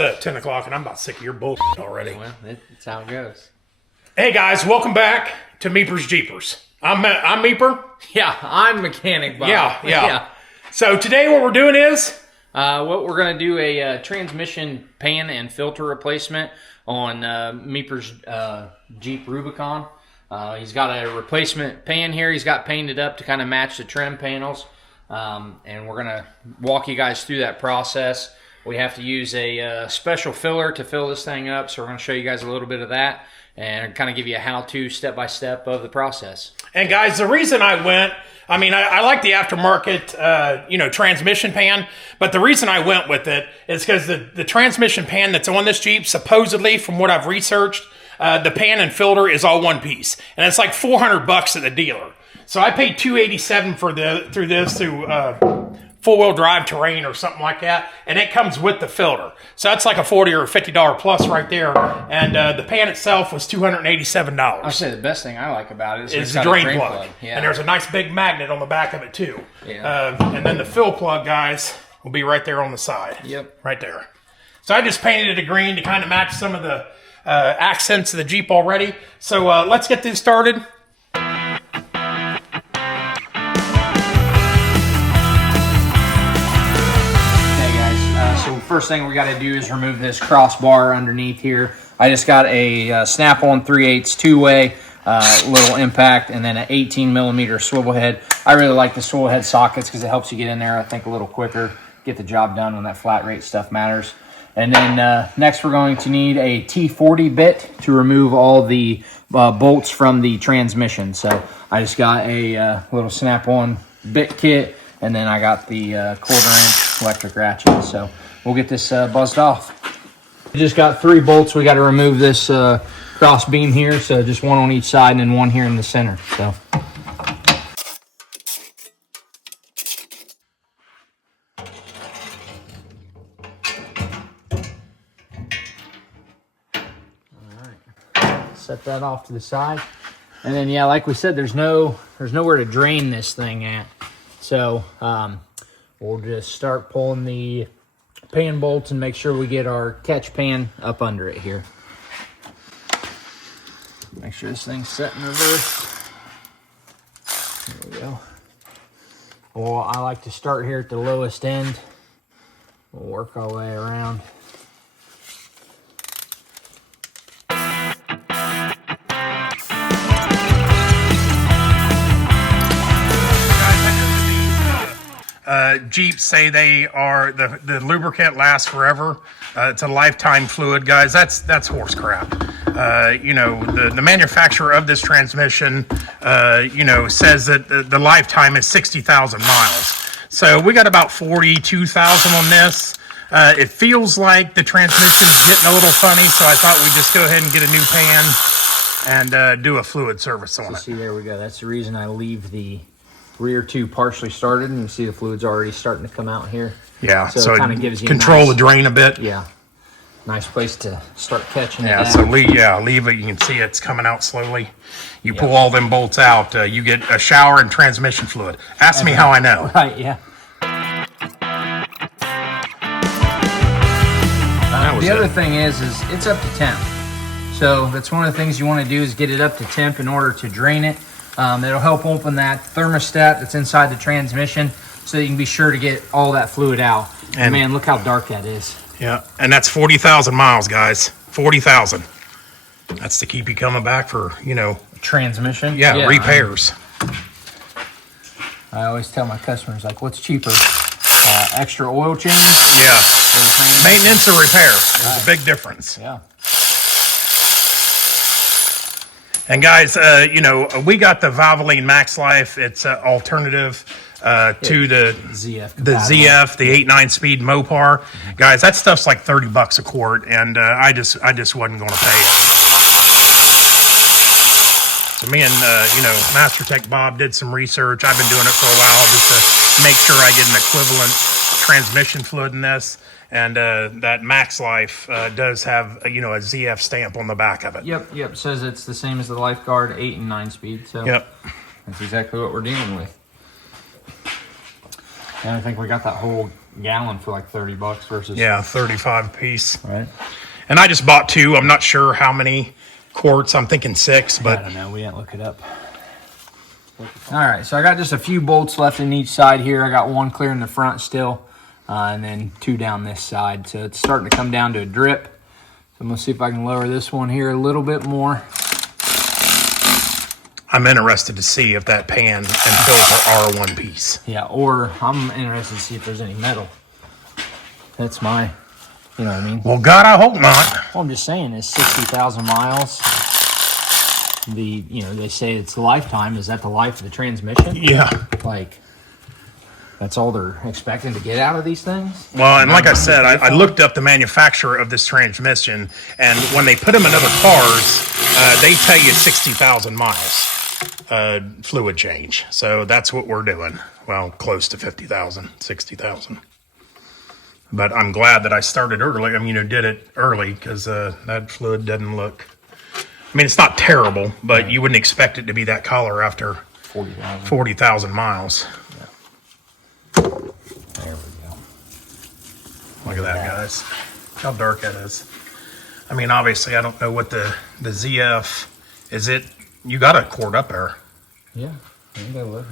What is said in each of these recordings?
10 o'clock, and I'm about sick of your bullshit already. Well, that's how it goes. Hey guys, welcome back to Meepers Jeepers. I'm Meeper. Yeah, I'm Mechanic Bob. Yeah. So today what we're doing is what we're gonna do a transmission pan and filter replacement on Meeper's Jeep Rubicon. He's got a replacement pan here. He's got painted up to kind of match the trim panels, and we're gonna walk you guys through that process. We have to use a special filler to fill this thing up, so we're going to show you guys a little bit of that and kind of give you a how-to step-by-step of the process. And guys, the reason I went, I like the aftermarket, transmission pan, but the reason I went with it is because the transmission pan that's on this Jeep, supposedly, from what I've researched, the pan and filter is all one piece, and it's like $400 at the dealer. So I paid $287 through four-wheel drive terrain or something like that, and it comes with the filter. So that's like a $40 or $50 plus right there, and the pan itself was $287. I'll say the best thing I like about it is the drain plug. Yeah. And there's a nice big magnet on the back of it too. Yeah. And then the fill plug, guys, will be right there on the side. Yep. Right there. So I just painted it a green to kind of match some of the accents of the Jeep already. So let's get this started. First thing we got to do is remove this crossbar underneath here. I just got a snap-on 3/8 two-way little impact and then an 18mm swivel head. I really like the swivel head sockets because it helps you get in there, I think, a little quicker, get the job done when that flat rate stuff matters. And then next we're going to need a T40 bit to remove all the bolts from the transmission. So I just got a little snap-on bit kit, and then I got the 1/4 inch electric ratchet. So we'll get this buzzed off. We just got 3 bolts. We got to remove this cross beam here, so just one on each side and then one here in the center. So. Alright. Set that off to the side. And then, yeah, like we said, there's nowhere to drain this thing at. So we'll just start pulling the pan bolts and make sure we get our catch pan up under it here. Make sure this thing's set in reverse. There we go. Well, I like to start here at the lowest end. We'll work our way around. Jeeps say they are the lubricant lasts forever. It's a lifetime fluid, guys. That's horse crap. The manufacturer of this transmission, says that the lifetime is 60,000 miles. So we got about 42,000 on this. It feels like the transmission's getting a little funny, so I thought we'd just go ahead and get a new pan and do a fluid service on it. See, there we go. That's the reason I leave the rear two partially started, and you see the fluid's already starting to come out here. Yeah, so it kind of gives you control the drain a bit. Yeah, nice place to start catching it. Yeah, so leave it. You can see it's coming out slowly. You pull all them bolts out, you get a shower and transmission fluid. Ask me how I know. Right, yeah. The other thing is it's up to temp. So that's one of the things you want to do is get it up to temp in order to drain it. It'll help open that thermostat that's inside the transmission so that you can be sure to get all that fluid out. And man, look how dark that is. Yeah, and that's 40,000 miles, guys. 40,000. That's to keep you coming back for, transmission? Yeah, repairs. I always tell my customers, like, what's cheaper? Extra oil change? Yeah. Maintenance or repair. There's a big difference. Yeah. And guys, we got the Valvoline Max Life. It's an alternative to the ZF, the 8.9 speed Mopar. Mm-hmm. Guys, that stuff's like $30 a quart, and I just wasn't going to pay it. So me and Master Tech Bob did some research. I've been doing it for a while just to make sure I get an equivalent transmission fluid in this. And that Max Life does have a ZF stamp on the back of it. Yep. Says it's the same as the Lifeguard 8 and 9 speed. So yep, that's exactly what we're dealing with. And I think we got that whole gallon for like $30 versus Yeah, 35 a piece. right. And I just bought 2. I'm not sure how many quarts. I'm thinking 6, I but don't know. We didn't look it up. All right, so I got just a few bolts left in each side here. I got 1 clear in the front still, and then 2 down this side. So it's starting to come down to a drip. So I'm gonna see if I can lower this one here a little bit more. I'm interested to see if that pan and filter are one piece. Yeah, or I'm interested to see if there's any metal. That's my, you know what I mean? Well, God, I hope not. Well, I'm just saying, it's 60,000 miles. They say it's the lifetime. Is that the life of the transmission? Yeah. Like, that's all they're expecting to get out of these things? Well, and like I said, I looked up the manufacturer of this transmission, and when they put them in other cars, they tell you 60,000 miles fluid change. So that's what we're doing. Well, close to 50,000, 60,000. But I'm glad that I started early. I mean, did it early because that fluid doesn't look. I mean, it's not terrible, but you wouldn't expect it to be that color after 40,000 miles. Yeah. There we go. Look at that, guys. How dark that is. I mean, obviously, I don't know what the ZF is. It you got a cord up there? Yeah. You gotta look.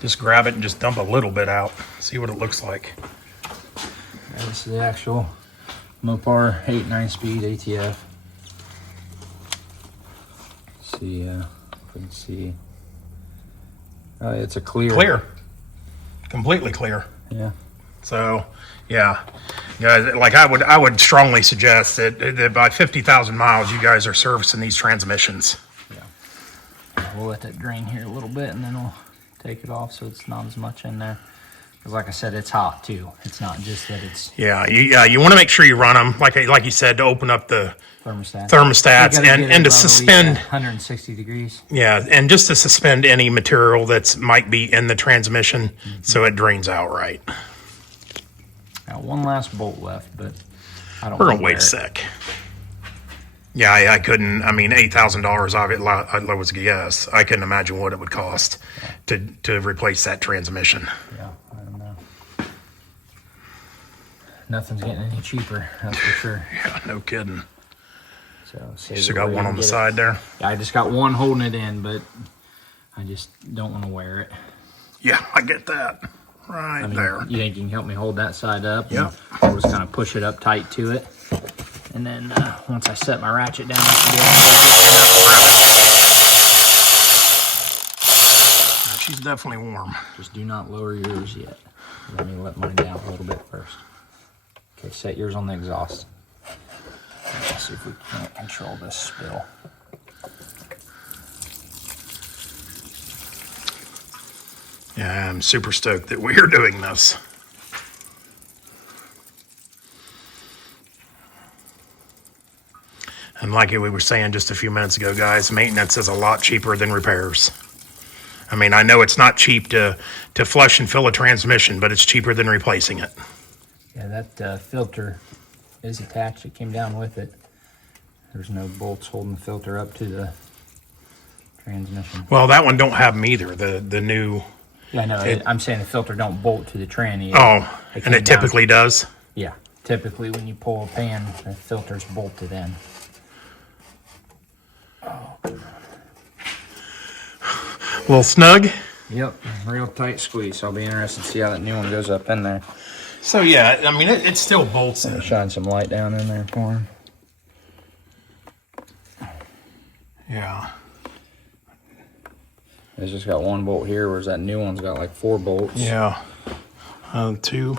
Just grab it and just dump a little bit out. See what it looks like. This is the actual Mopar 8.9 speed ATF. See, you can see. It's a clear. Completely clear. Yeah. So, yeah, guys, like I would strongly suggest that by 50,000 miles, you guys are servicing these transmissions. Yeah. We'll let that drain here a little bit, and then we'll take it off so it's not as much in there. Because, like I said, it's hot too. It's not just that it's You want to make sure you run them like you said, to open up the thermostats and to suspend 160 degrees. Yeah, and just to suspend any material that's might be in the transmission so it drains out right. Got one last bolt left, but I don't. We're gonna wait a sec. Yeah, I couldn't. I mean, $8,000 of it. I was a guess. I couldn't imagine what it would cost to replace that transmission. Yeah, I don't know. Nothing's getting any cheaper, that's for sure. Yeah, no kidding. So you still got one on the side there? Yeah, I just got one holding it in, but I just don't want to wear it. Yeah, I get that. Right there. You think you can help me hold that side up? Yeah. I'll just kind of push it up tight to it. And then once I set my ratchet down, I should be able to She's definitely warm. just do not lower yours yet. Let me let mine down a little bit first. Okay, set yours on the exhaust. Let's see if we can't control this spill. Yeah, I'm super stoked that we are doing this. And like we were saying just a few minutes ago, guys, maintenance is a lot cheaper than repairs. I mean, I know it's not cheap to flush and fill a transmission, but it's cheaper than replacing it. Yeah, that filter is attached. It came down with it. There's no bolts holding the filter up to the transmission. Well, that one don't have them either. The new. Yeah, no, I'm saying the filter don't bolt to the tranny. Oh, and it typically does? Yeah, typically when you pull a pan, the filter's bolted in. Oh. A little snug? Yep, real tight squeeze. I'll be interested to see how that new one goes up in there. So yeah, I mean, it still bolts in. Shine some light down in there for him. Yeah. It's just got one bolt here, whereas that new one's got like 4 bolts. Yeah. 2.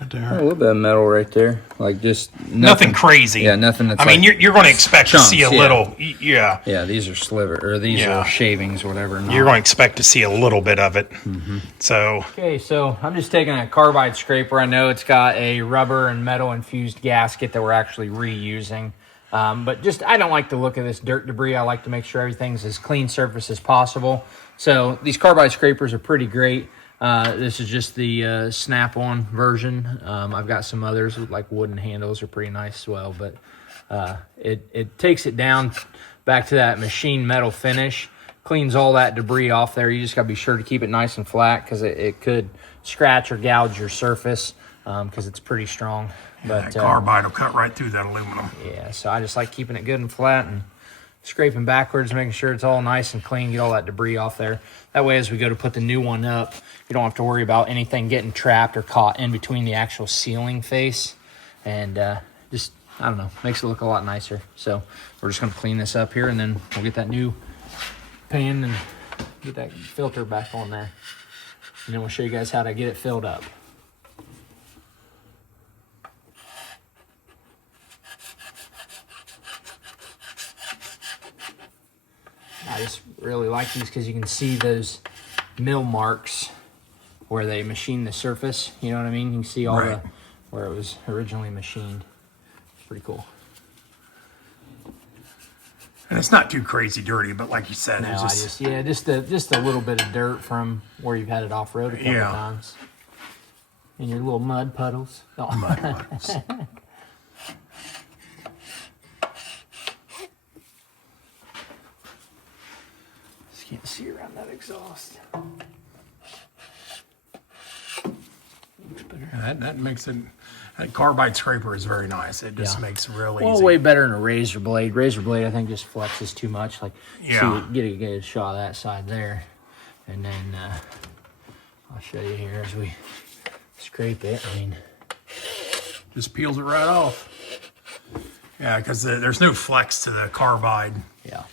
Right there. A little bit of metal right there. Like just nothing crazy. Yeah, nothing that's I mean, you're going to expect chunks, to see a little. Yeah. Yeah, these are these are shavings, whatever. You're going to expect to see a little bit of it. Mm-hmm. So. Okay, so I'm just taking a carbide scraper. I know it's got a rubber and metal infused gasket that we're actually reusing. But just, I don't like the look of this dirt debris. I like to make sure everything's as clean surface as possible. So these carbide scrapers are pretty great. This is just the snap-on version. I've got some others with like wooden handles are pretty nice as well. But it takes it down back to that machine metal finish. cleans all that debris off there. You just got to be sure to keep it nice and flat because it could scratch or gouge your surface because it's pretty strong. But that carbide will cut right through that aluminum. Yeah, so I just like keeping it good and flat and scraping backwards, making sure it's all nice and clean, get all that debris off there. That way, as we go to put the new one up, you don't have to worry about anything getting trapped or caught in between the actual ceiling face. And just, I don't know, makes it look a lot nicer. So we're just going to clean this up here, and then we'll get that new pan and get that filter back on there. And then we'll show you guys how to get it filled up. I just really like these because you can see those mill marks where they machine the surface. You know what I mean? You can see all the where it was originally machined. It's pretty cool. And it's not too crazy dirty, but like you said, No, it's just a little bit of dirt from where you've had it off road a couple times. And your little mud puddles. Oh. mud puddles. Can't see around that exhaust. That makes it. That carbide scraper is very nice. It just makes it real easy. Well, way better than a razor blade. Razor blade, I think, just flexes too much. Like, yeah. See, get a shot of that side there, and then I'll show you here as we scrape it. I mean, just peels it right off. Yeah, because there's no flex to the carbide. Yeah.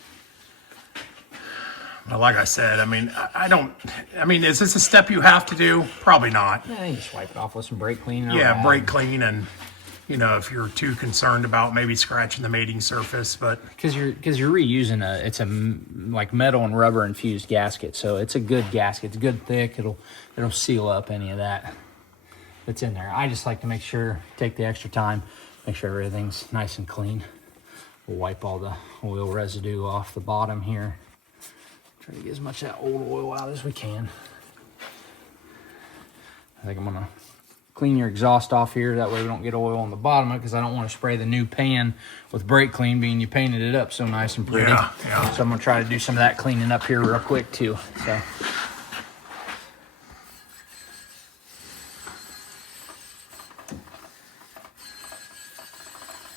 But like I said, I mean, is this a step you have to do? Probably not. Yeah, you just wipe it off with some brake clean. Yeah, brake clean, and if you're too concerned about maybe scratching the mating surface, but because you're reusing it's a like metal and rubber infused gasket, so it's a good gasket. It's good thick. It'll seal up any of that that's in there. I just like to make sure, take the extra time, make sure everything's nice and clean. We'll wipe all the oil residue off the bottom here. Try to get as much of that old oil out as we can. I think I'm gonna clean your exhaust off here. That way we don't get oil on the bottom of it, because I don't want to spray the new pan with brake clean, being you painted it up so nice and pretty. Yeah. So I'm gonna try to do some of that cleaning up here real quick too. So.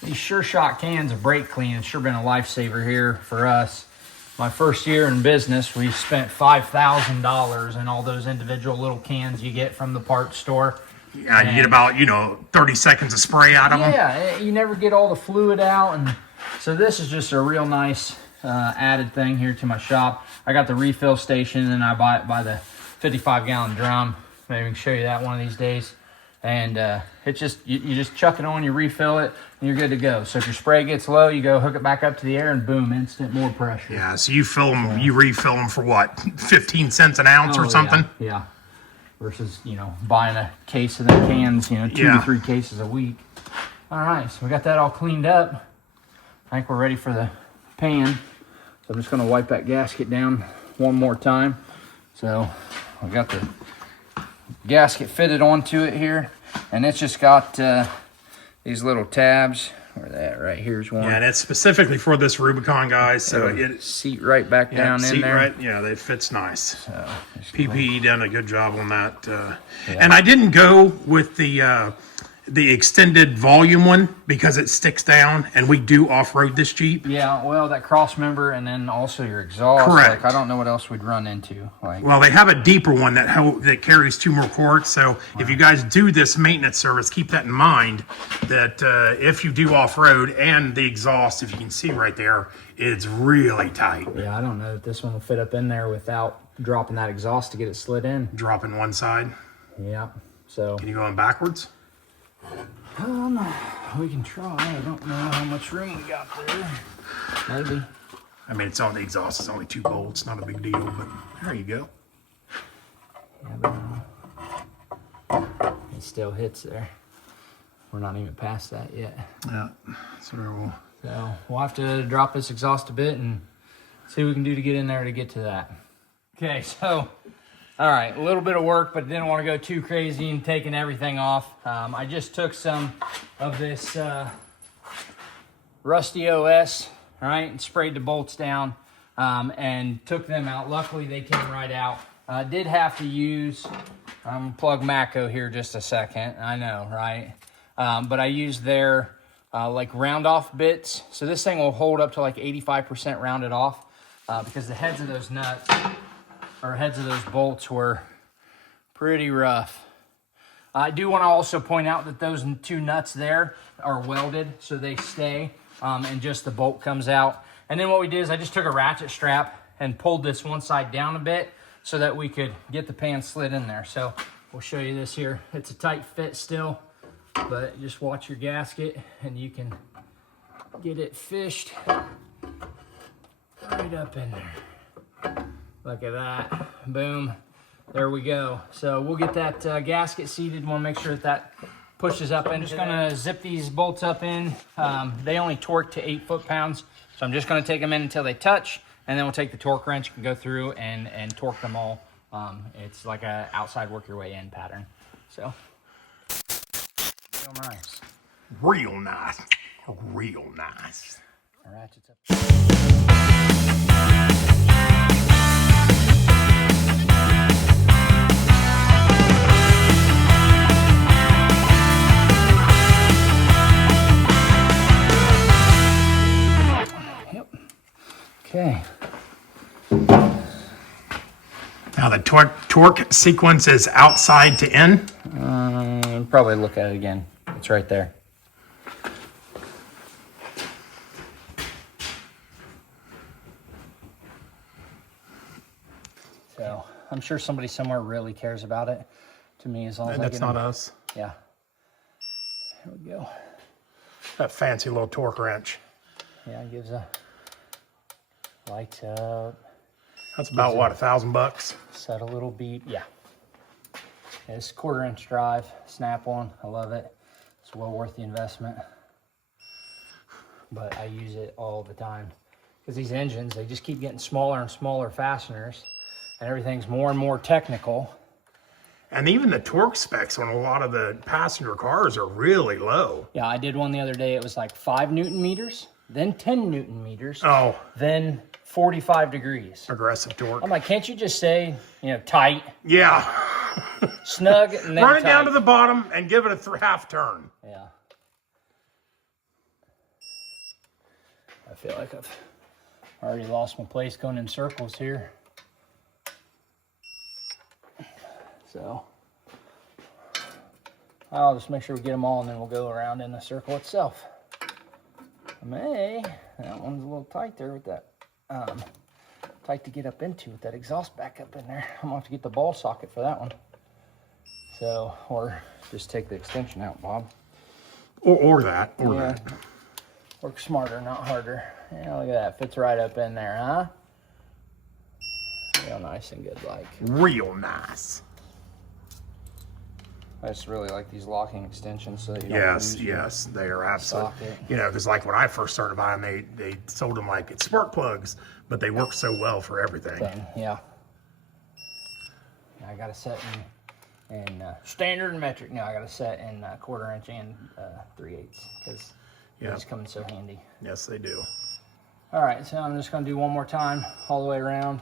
These Sure Shot cans of brake clean have sure been a lifesaver here for us. My first year in business, we spent $5,000 in all those individual little cans you get from the parts store. Yeah, you get about 30 seconds of spray out of them. Yeah, you never get all the fluid out, and so this is just a real nice added thing here to my shop. I got the refill station, and I buy it by the 55-gallon drum. Maybe I can show you that one of these days. And it's just you just chuck it on, you refill it, and you're good to go. So if your spray gets low, you go hook it back up to the air, and boom, instant more pressure. Yeah, so you refill them for what, 15 cents an ounce or something? Yeah. Versus buying a case of them cans, 2 to 3 cases a week. All right, so we got that all cleaned up. I think we're ready for the pan. So I'm just going to wipe that gasket down one more time. So I got the gasket fitted onto it here, and it's just got these little tabs. Where that right here's one. Yeah, and it's specifically for this Rubicon, guys. So it seat right back down in there. Right, yeah, it fits nice. So PPE done a good job on that. And I didn't go with the extended volume one because it sticks down, and we do off-road this Jeep. Yeah, well, that cross member, and then also your exhaust. Correct. Like, I don't know what else we'd run into. Well, they have a deeper one that carries 2 more quarts. So if you guys do this maintenance service, keep that in mind. That if you do off-road, and the exhaust, if you can see right there, it's really tight. Yeah, I don't know that this one will fit up in there without dropping that exhaust to get it slid in. Dropping one side. Yeah. So. Can you go in backwards? We can try. I don't know how much room we got there. Maybe. I mean, it's on the exhaust. It's only 2 bolts. Not a big deal, but there you go. Yeah, but it still hits there. We're not even past that yet. Yeah. So we'll have to drop this exhaust a bit and see what we can do to get in there to get to that. Okay, so... All right, a little bit of work, but didn't want to go too crazy and taking everything off. I just took some of this Rusty OS, all right, and sprayed the bolts down. and took them out. Luckily, they came right out. Did have to use, plug Matco here just a second. I know, right? But I used their like round off bits. So this thing will hold up to like 85% rounded off because the heads of those nuts, or heads of those bolts, were pretty rough. I do want to also point out that those two nuts there are welded, so they stay, and just the bolt comes out. And then what we did is I just took a ratchet strap and pulled this one side down a bit so that we could get the pan slid in there. So we'll show you this here. It's a tight fit still, but just watch your gasket and you can get it fished right up in there. Look at that, boom. There we go. So we'll get that gasket seated. Want to make sure that pushes up. I'm just going to zip these bolts up in. They only torque to 8 foot-pounds. So I'm just going to take them in until they touch. And then we'll take the torque wrench and go through and torque them all. It's like a outside work your way in pattern. So, real nice. Real nice. Real nice. Ratchets up. Okay. Now the torque sequence is outside to in. Probably look at it again. It's right there. So I'm sure somebody somewhere really cares about it. To me, as long as That's not us. Yeah. Here we go. That fancy little torque wrench. Yeah, it gives a lights up. That's about what, $1,000? Set a little beep. Yeah. It's 1/4 inch drive, snap on. I love it. It's well worth the investment. But I use it all the time because these engines, they just keep getting smaller and smaller fasteners, and everything's more and more technical. And even the torque specs on a lot of the passenger cars are really low. Yeah, I did one the other day. It was like 5 Newton meters, then 10 Newton meters, Oh, then 45 degrees. aggressive torque. I'm like, can't you just say, tight, Yeah. snug, and then Run it tight? down to the bottom and give it a half turn. Yeah. I feel like I've already lost my place going in circles here. So I'll just make sure we get them all and then we'll go around in the circle itself. That one's a little tight there with that, tight to get up into with that exhaust back up in there. I'm gonna have to get the ball socket for that one. So, or just take the extension out, Bob. Or that. That. Work smarter, not harder. Yeah, look at that. Fits right up in there, huh? Real nice and good like. Real nice. I just really like these locking extensions so that you don't lose Yes, they are absolutely. socket. Because like when I first started buying, they sold them like it's spark plugs, but they work so well for everything. Yeah. I got to set in standard and metric. No, I got to set in 1/4 inch and 3/8 because they just come in so handy. Yes, they do. All right, so I'm just going to do one more time all the way around.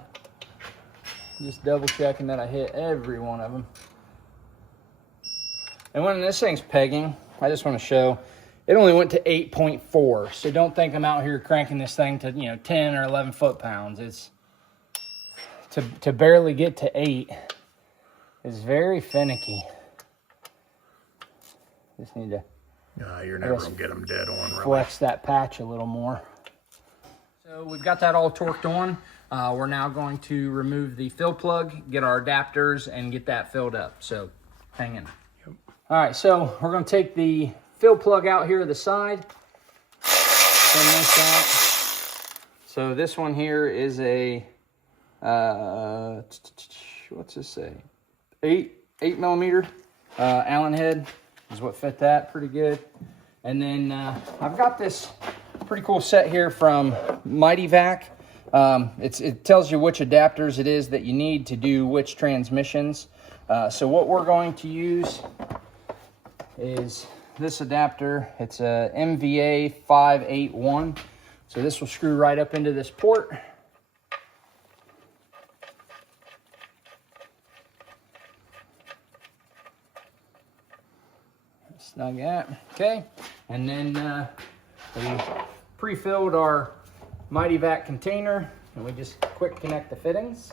Just double checking that I hit every one of them. And when this thing's pegging, I just want to show, it only went to 8.4. So don't think I'm out here cranking this thing to 10 or 11 foot-pounds. It's to barely get to 8 is very finicky. Just need to You're never going to get them dead on, really. flex that patch a little more. So we've got that all torqued on. We're now going to remove the fill plug, get our adapters, and get that filled up. So hang in. Yep. All right, so we're going to take the fill plug out here to the side. Turn this out. So this one here is a, what's this say? 8 millimeter Allen head is what fit that pretty good. And then I've got this pretty cool set here from Mighty Vac. It tells you which adapters it is that you need to do which transmissions. So what we're going to use is this adapter. It's a MVA 581. So this will screw right up into this port. snug that. Okay, and then we pre-filled our Mighty Vac container, and we just quick connect the fittings.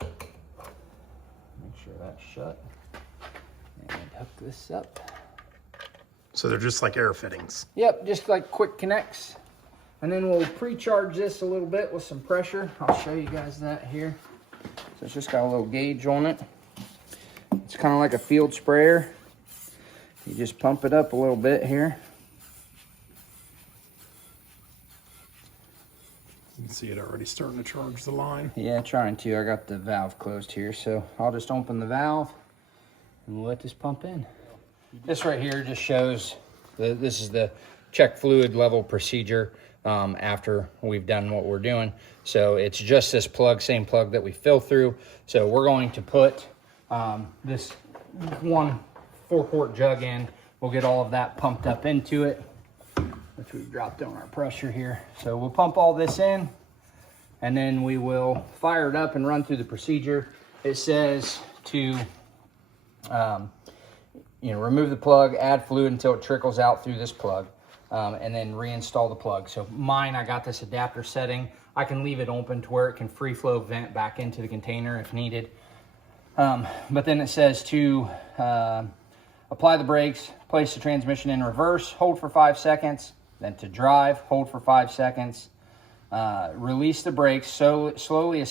Make sure that's shut. And hook this up. So they're just like air fittings. Yep, just like quick connects. And then we'll pre-charge this a little bit with some pressure. I'll show you guys that here. So it's just got a little gauge on it. It's kind of like a field sprayer. You just pump it up a little bit here. You can see it already starting to charge the line. Yeah, trying to. I got the valve closed here, so I'll just open the valve and we'll let this pump in. This right here just shows, this is the check fluid level procedure after we've done what we're doing. So it's just this plug, same plug that we fill through. So we're going to put this one 4-quart jug in. We'll get all of that pumped up into it, which we've dropped on our pressure here. So we'll pump all this in, and then we will fire it up and run through the procedure. It says to remove the plug, add fluid until it trickles out through this plug, and then reinstall the plug. So mine, I got this adapter setting. I can leave it open to where it can free flow vent back into the container if needed. But then it says to apply the brakes, place the transmission in reverse, hold for 5 seconds, then to drive, hold for 5 seconds, release the brakes, so slowly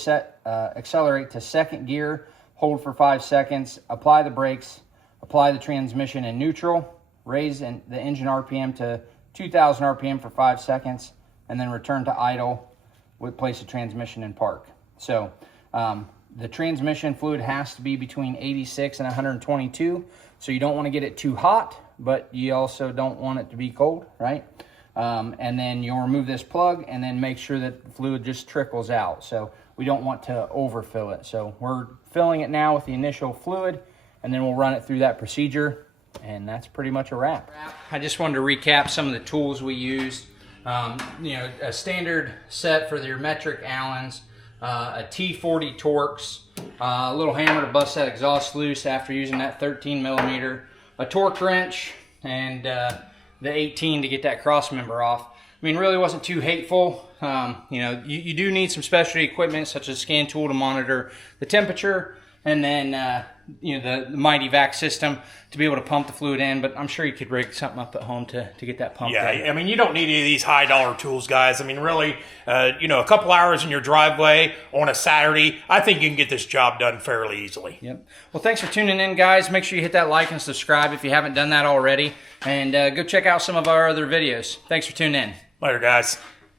accelerate to second gear, hold for 5 seconds, apply the brakes, apply the transmission in neutral, raise the engine RPM to 2,000 RPM for 5 seconds, and then return to idle, place the transmission in park. So the transmission fluid has to be between 86 and 122, so you don't want to get it too hot, but you also don't want it to be cold, right? And then you'll remove this plug and then make sure that the fluid just trickles out. So we don't want to overfill it. So we're filling it now with the initial fluid, and then we'll run it through that procedure, and that's pretty much a wrap. I just wanted to recap some of the tools we used. A standard set for your metric Allens, a T40 Torx, a little hammer to bust that exhaust loose after using that 13 millimeter, a torque wrench, and the 18 to get that cross member off. I mean, really wasn't too hateful. You do need some specialty equipment such as a scan tool to monitor the temperature, and then the Mighty Vac system to be able to pump the fluid in, but I'm sure you could rig something up at home to get that pumped in. I mean, you don't need any of these high dollar tools, guys. I mean, really, a couple hours in your driveway on a Saturday, I think you can get this job done fairly easily. Yep. Well, thanks for tuning in, guys. Make sure you hit that like and subscribe if you haven't done that already, and go check out some of our other videos. Thanks for tuning in. Later, guys.